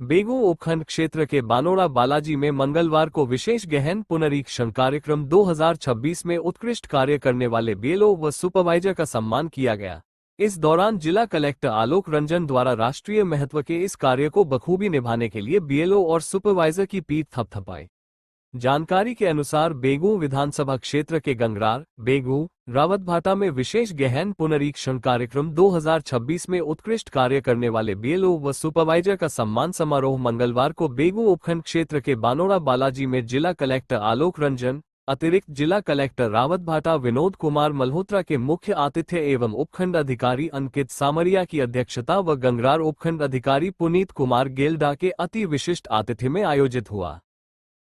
बेगू उपखंड क्षेत्र के बानोड़ा बालाजी में मंगलवार को विशेष गहन पुनरीक्षण कार्यक्रम 2026 में उत्कृष्ट कार्य करने वाले बीएलओ व सुपरवाइजर का सम्मान किया गया। इस दौरान जिला कलेक्टर आलोक रंजन द्वारा राष्ट्रीय महत्व के इस कार्य को बखूबी निभाने के लिए बीएलओ और सुपरवाइजर की पीठ थपथपाई। जानकारी के अनुसार बेगू विधानसभा क्षेत्र के गंगरार, बेगू, रावतभाटा में विशेष गहन पुनरीक्षण कार्यक्रम 2026 में उत्कृष्ट कार्य करने वाले बीएलओ व सुपरवाइजर का सम्मान समारोह मंगलवार को बेगू उपखंड क्षेत्र के बानोड़ा बालाजी में जिला कलेक्टर आलोक रंजन, अतिरिक्त जिला कलेक्टर रावतभाटा विनोद कुमार मल्होत्रा के मुख्य आतिथ्य एवं उपखंड अधिकारी अंकित सामरिया की अध्यक्षता व गंगरार उपखंड अधिकारी पुनीत कुमार गेल्डा के अति विशिष्ट आतिथ्य में आयोजित हुआ।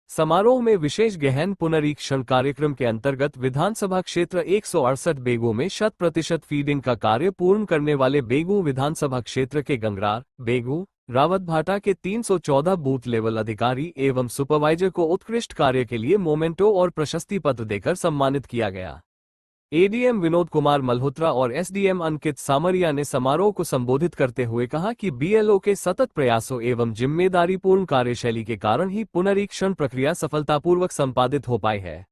समारोह में विशेष गहन पुनरीक्षण कार्यक्रम के अंतर्गत विधानसभा क्षेत्र 168 बेगू में 100% फीडिंग का कार्य पूर्ण करने वाले बेगू विधानसभा क्षेत्र के गंगरार, बेगू, रावतभाटा के 314 बूथ लेवल अधिकारी एवं सुपरवाइजर को उत्कृष्ट कार्य के लिए मोमेंटो और प्रशस्ति पत्र देकर सम्मानित किया गया। एडीएम विनोद कुमार मल्होत्रा और एसडीएम अंकित सामरिया ने समारोह को संबोधित करते हुए कहा कि बीएलओ के सतत प्रयासों एवं जिम्मेदारीपूर्ण कार्यशैली के कारण ही पुनरीक्षण प्रक्रिया सफलतापूर्वक संपादित हो पाई है।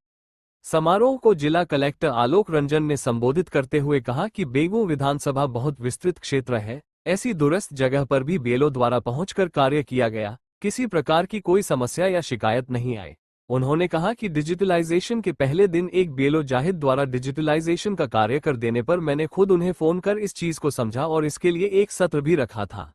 समारोह को जिला कलेक्टर आलोक रंजन ने संबोधित करते हुए कहा कि बेगू विधानसभा बहुत विस्तृत क्षेत्र है, ऐसी दूरस्थ जगह पर भी बीएलओ द्वारा पहुंचकर कार्य किया गया, किसी प्रकार की कोई समस्या या शिकायत नहीं आई। उन्होंने कहा कि डिजिटलाइजेशन के पहले दिन एक बीएलओ जाहिद द्वारा डिजिटलाइजेशन का कार्य कर देने पर मैंने खुद उन्हें फोन कर इस चीज को समझा और इसके लिए एक सत्र भी रखा था।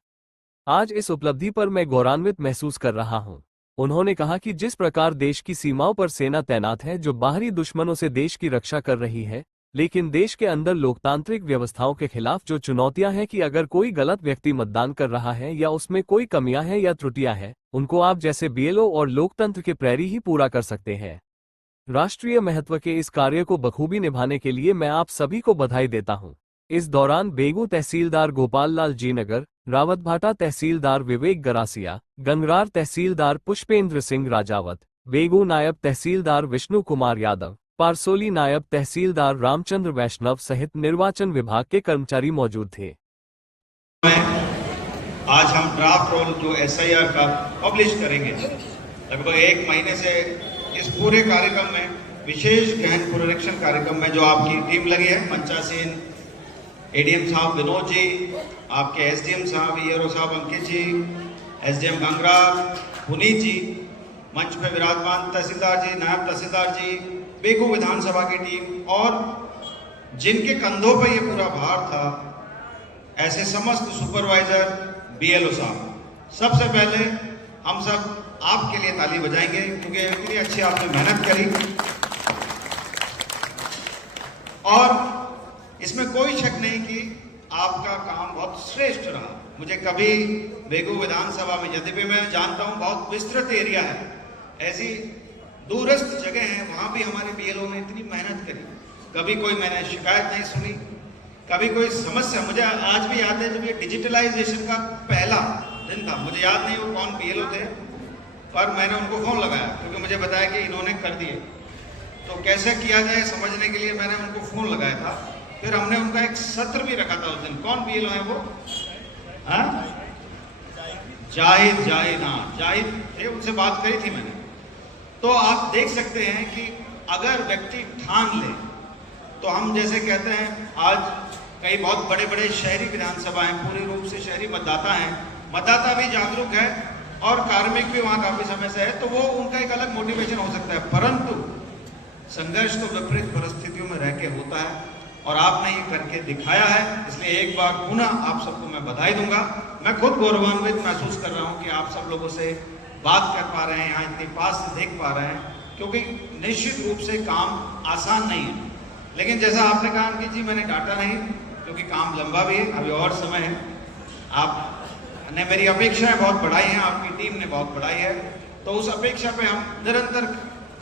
आज इस उपलब्धि पर मैं गौरवान्वित महसूस कर रहा हूं। उन्होंने कहा कि जिस प्रकार देश की सीमाओं पर सेना तैनात है जो बाहरी दुश्मनों से देश की रक्षा कर रही है, लेकिन देश के अंदर लोकतांत्रिक व्यवस्थाओं के खिलाफ जो चुनौतियां हैं कि अगर कोई गलत व्यक्ति मतदान कर रहा है या उसमें कोई कमियां हैं या त्रुटियां हैं, उनको आप जैसे बीएलओ और लोकतंत्र के प्रहरी ही पूरा कर सकते हैं। राष्ट्रीय महत्व के इस कार्य को बखूबी निभाने के लिए मैं आप सभी को बधाई देता हूं। इस दौरान बेगू तहसीलदार गोपाल लाल जीनगर, रावतभाटा तहसीलदार विवेक गरासिया, गंगरार तहसीलदार पुष्पेंद्र सिंह राजावत, बेगू नायब तहसीलदार विष्णु कुमार यादव, पारसोली नायब तहसीलदार रामचंद्र वैष्णव सहित निर्वाचन विभाग के कर्मचारी मौजूद थे। आज हम ड्राफ्ट रोल जो एसआईआर का पब्लिश करेंगे, लगभग 1 महीने से इस पूरे कार्यक्रम में विशेष गहन पुनरीक्षण कार्यक्रम में जो आपकी टीम लगी है, मंचासीन एडीएम साहब विनोद जी, आपके एसडीएम साहब ईआरओ साहब अंकित जी, एसडीएम गंगरार पुनीत जी, मंच पे विराजमान तहसीलदार जी, नायब तहसीलदार जी, बेगू विधानसभा की टीम और जिनके कंधों पर ये पूरा भार था, ऐसे समस्त सुपरवाइजर, बीएलओ साहब, सबसे पहले हम सब आपके लिए ताली बजाएंगे क्योंकि इतनी अच्छी आपने मेहनत करी और इसमें कोई शक नहीं कि आपका काम बहुत श्रेष्ठ रहा। मुझे कभी बेगू विधानसभा में, यद्यपि मैं जानता हूं बहुत विस्तृत एरिया है, ऐसी दूरस्थ जगह है, वहां भी हमारे बीएलओ ने इतनी मेहनत करी, कभी कोई मैंने शिकायत नहीं सुनी, कभी कोई समस्या। मुझे आज भी याद है जब ये डिजिटलाइजेशन का पहला दिन था, मुझे याद नहीं वो कौन बीएलओ थे, पर मैंने उनको फोन लगाया क्योंकि मुझे बताया कि इन्होंने कर दिए, तो कैसे किया जाए समझने के लिए मैंने उनको फोन लगाया था। फिर हमने उनका एक सत्र भी रखा था उस दिन। कौन बीएलओ है वो? जाहिद, हाँ जाहिद थे, उनसे बात करी थी मैंने। तो आप देख सकते हैं कि अगर व्यक्ति ठान ले तो हम जैसे कहते हैं, आज कई बहुत बड़े बड़े शहरी विधानसभा हैं, पूरी रूप से शहरी मतदाता हैं, मतदाता भी जागरूक है और कार्मिक भी वहाँ काफी समय से है, तो वो उनका एक अलग मोटिवेशन हो सकता है, परंतु संघर्ष तो विपरीत परिस्थितियों में रह के होता है और आपने ये करके दिखाया है। इसलिए एक बार पुनः आप सबको मैं बधाई दूंगा। मैं खुद गौरवान्वित महसूस कर रहा हूँ कि आप सब लोगों से बात कर पा रहे हैं, यहाँ इतनी पास से देख पा रहे हैं, क्योंकि निश्चित रूप से काम आसान नहीं है। लेकिन जैसा आपने कहा कि जी मैंने डाटा नहीं, क्योंकि काम लंबा भी है, अभी और समय है। आपने मेरी अपेक्षाएं बहुत बढ़ाई हैं, आपकी टीम ने बहुत बढ़ाई है, तो उस अपेक्षा पे हम निरंतर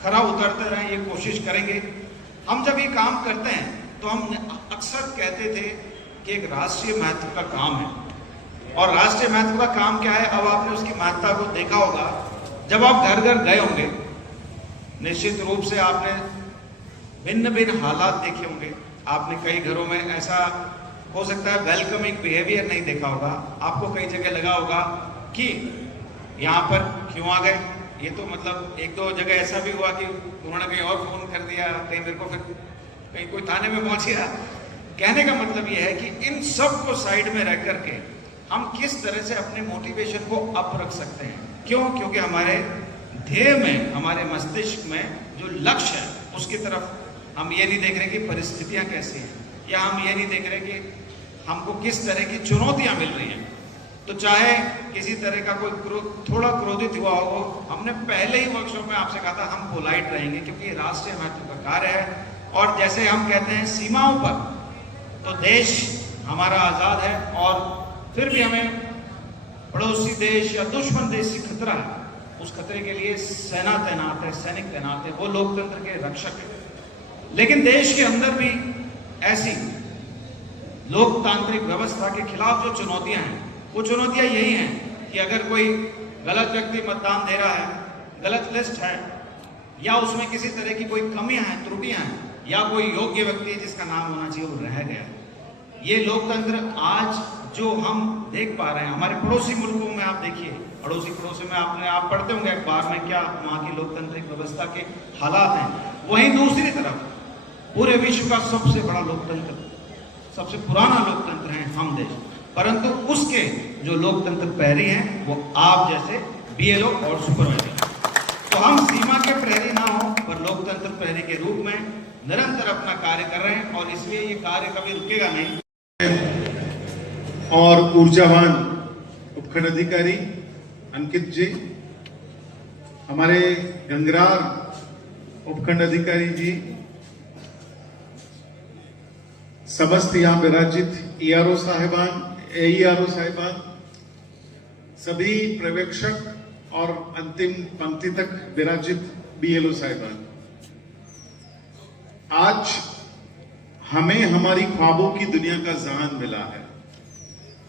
खरा उतरते रहें, ये कोशिश करेंगे। हम जब ये काम करते हैं तो हम अक्सर कहते थे कि एक राष्ट्रीय महत्व का काम है, और राष्ट्रीय महत्व का काम क्या है, अब आपने उसकी महत्ता को देखा होगा। जब आप घर घर गए होंगे, निश्चित रूप से आपने भिन्न भिन्न हालात देखे होंगे। आपने कई घरों में ऐसा हो सकता है वेलकमिंग बिहेवियर नहीं देखा होगा। आपको कई जगह लगा होगा कि यहाँ पर क्यों आ गए। ये तो मतलब एक दो जगह ऐसा भी हुआ कि उन्होंने कहीं और फोन कर दिया, कहीं मेरे को फिर कहीं कोई थाने में पहुंच गया। कहने का मतलब ये है कि इन सब को साइड में रह करके हम किस तरह से अपने मोटिवेशन को अप रख सकते हैं। क्यों? क्योंकि हमारे ध्येय में, हमारे मस्तिष्क में जो लक्ष्य है उसकी तरफ हम ये नहीं देख रहे कि परिस्थितियां कैसी हैं, या हम ये नहीं देख रहे कि हमको किस तरह की चुनौतियां मिल रही हैं। तो चाहे किसी तरह का कोई थोड़ा क्रोधित हुआ हो, हमने पहले ही वर्कशॉप में आपसे कहा था हम पोलाइट रहेंगे क्योंकि ये राष्ट्रीय महत्व का कार्य है। और जैसे हम कहते हैं सीमाओं पर, तो देश हमारा आजाद है और फिर भी हमें पड़ोसी देश या दुश्मन देश से खतरा है। उस खतरे के लिए सेना तैनात है, सैनिक तैनात है, वो लोकतंत्र के रक्षक है। लेकिन देश के अंदर भी ऐसी लोकतांत्रिक व्यवस्था के खिलाफ जो चुनौतियां हैं, वो चुनौतियां यही हैं कि अगर कोई गलत व्यक्ति मतदान दे रहा है, गलत लिस्ट है, या उसमें किसी तरह की कोई कमियां हैं, त्रुटियां हैं, या कोई योग्य व्यक्ति जिसका नाम होना चाहिए वो रह गया। ये लोकतंत्र आज जो हम देख पा रहे हैं हमारे पड़ोसी मुल्कों में, आप देखिए पड़ोसी में आप पढ़ते होंगे अखबार में क्या वहां की लोकतांत्रिक व्यवस्था के हालात हैं। वहीं दूसरी तरफ पूरे विश्व का सबसे बड़ा लोकतंत्र, सबसे पुराना लोकतंत्र है हम देश, परंतु उसके जो लोकतंत्र प्रहरी हैं वो आप जैसे बीएलओ और सुपरवाइजर। तो हम सीमा के प्रहरी ना हो पर लोकतंत्र प्रहरी के रूप में निरंतर अपना कार्य कर रहे हैं और इसलिए ये कार्य कभी रुकेगा नहीं। और ऊर्जावान उपखंड अधिकारी अंकित जी, हमारे गंगरार उपखंड अधिकारी जी, समस्त यहाँ विराजित ईआरओ साहिबान, एईआरओ साहिबान, सभी पर्यवेक्षक और अंतिम पंक्ति तक विराजित बीएलओ साहिबान, आज हमें हमारी ख्वाबों की दुनिया का जहान मिला है।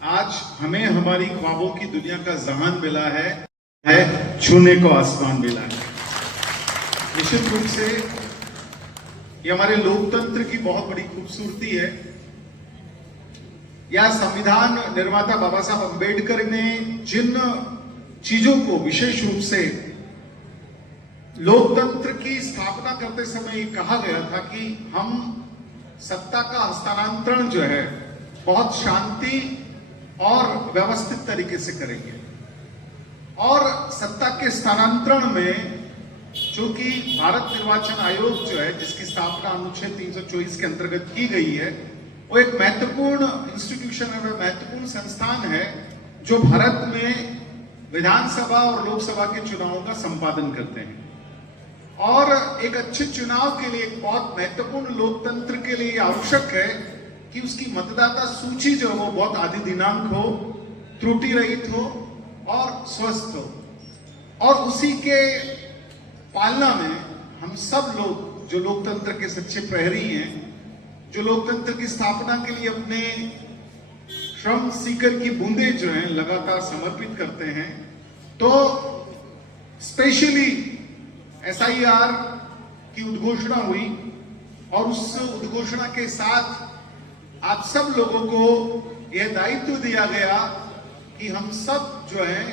आज हमें हमारी ख्वाबों की दुनिया का जहान मिला है, छूने को आसमान मिला है। निश्चित रूप से ये हमारे लोकतंत्र की बहुत बड़ी खूबसूरती है। या संविधान निर्माता बाबा साहब अंबेडकर ने जिन चीजों को विशेष रूप से लोकतंत्र की स्थापना करते समय कहा गया था कि हम सत्ता का हस्तांतरण जो है बहुत शांति और व्यवस्थित तरीके से करेंगे। और सत्ता के स्थानांतरण में चूंकि भारत निर्वाचन आयोग जो है, जिसकी स्थापना अनुच्छेद 324 के अंतर्गत की गई है, वो एक महत्वपूर्ण इंस्टीट्यूशन है, महत्वपूर्ण संस्थान है जो भारत में विधानसभा और लोकसभा के चुनावों का संपादन करते हैं। और एक अच्छे चुनाव के लिए, एक बहुत महत्वपूर्ण लोकतंत्र के लिए आवश्यक है कि उसकी मतदाता सूची जो हो बहुत आदि दिनांक हो, त्रुटि रहित हो और स्वस्थ हो। और उसी के पालना में हम सब लोग जो लोकतंत्र के सच्चे प्रहरी हैं, जो लोकतंत्र की स्थापना के लिए अपने श्रम सीकर की बूंदें जो हैं लगातार समर्पित करते हैं। तो स्पेशली एसआईआर की उद्घोषणा हुई और उस उद्घोषणा के साथ आप सब लोगों को यह दायित्व दिया गया कि हम सब जो है,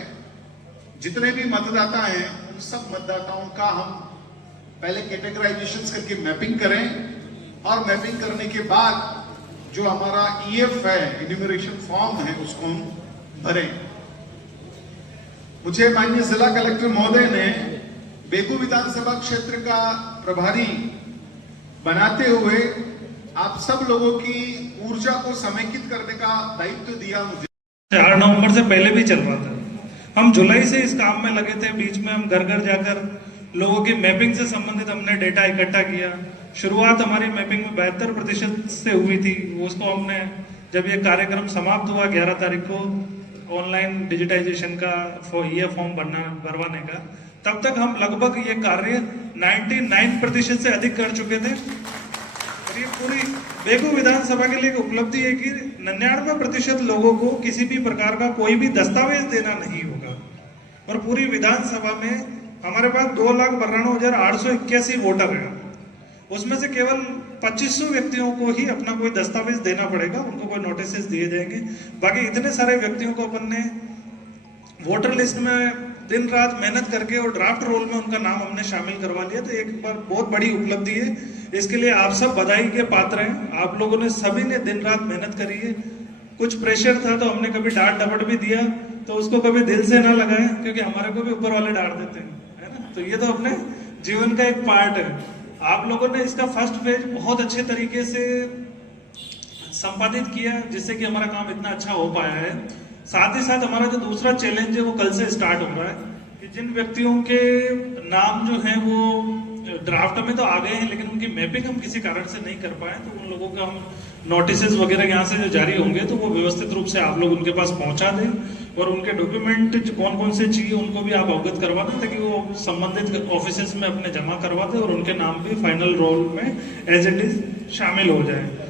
जितने भी मतदाता हैं, उन सब मतदाताओं का हम पहले कैटेगराइजेशन करके मैपिंग करें और मैपिंग करने के बाद जो हमारा ईएफ है, इन्यूमरेशन फॉर्म है, उसको हम भरें। मुझे माननीय जिला कलेक्टर महोदय ने बेगू विधानसभा क्षेत्र का प्रभारी बनाते हुए आप सब लोगों की ऊर्जा को समेकित करने का दायित्व दिया। मुझे 4 नवंबर से पहले भी चल रहा था। हम जुलाई से इस काम में लगे थे। बीच में हम घर घर जाकर लोगों की मैपिंग से संबंधित हमने डेटा इकट्ठा किया। शुरुआत हमारी मैपिंग में 72% से हुई थी। उसको हमने, जब ये कार्यक्रम समाप्त हुआ 11 तारीख को, ऑनलाइन डिजिटाइजेशन का ये फॉर्म भरवाने का, तब तक हम लगभग ये कार्य 99% से अधिक कर चुके थे। और ये पूरी बेगू विधानसभा के लिए एक उपलब्धि है कि 99% लोगों को किसी भी प्रकार का कोई भी दस्तावेज देना नहीं होगा। और पूरी विधानसभा में हमारे पास 2,92,881 वोटर हैं। उसमें से केवल 2500 व्यक्तियों को ही अपना कोई दस्तावेज देना पड़ेगा, उनको कोई नोटिस दिए जाएंगे। बाकी इतने सारे व्यक्तियों को अपन ने वोटर लिस्ट में दिन रात मेहनत करके और ड्राफ्ट रोल में उनका नाम हमने शामिल करवा लिया। तो एक बार बहुत बड़ी उपलब्धि है, इसके लिए आप सब बधाई के पात्र हैं। आप लोगों ने सभी ने दिन रात मेहनत करी है। कुछ प्रेशर था तो हमने कभी डांट डपट भी दिया, तो उसको कभी दिल से ना लगाए, क्योंकि हमारे को भी ऊपर वाले डांट देते हैं, है ना। तो ये तो अपने जीवन का एक पार्ट है। आप लोगों ने इसका फर्स्ट फेज बहुत अच्छे तरीके से संपादित किया, जिससे कि हमारा काम इतना अच्छा हो पाया है। साथ ही साथ हमारा जो दूसरा चैलेंज है वो कल से स्टार्ट हो रहा है कि जिन व्यक्तियों के नाम जो हैं वो ड्राफ्ट में तो आ गए हैं, लेकिन उनकी मैपिंग हम किसी कारण से नहीं कर पाए, तो उन लोगों का हम नोटिसेस वगैरह यहाँ से जो जारी होंगे तो वो व्यवस्थित रूप से आप लोग उनके पास पहुंचा दें, और उनके डॉक्यूमेंट कौन कौन से चाहिए उनको भी आप अवगत करवा दें, ताकि वो संबंधित ऑफिसेज में अपने जमा करवा दें और उनके नाम भी फाइनल रोल में एज इट इज शामिल हो जाए।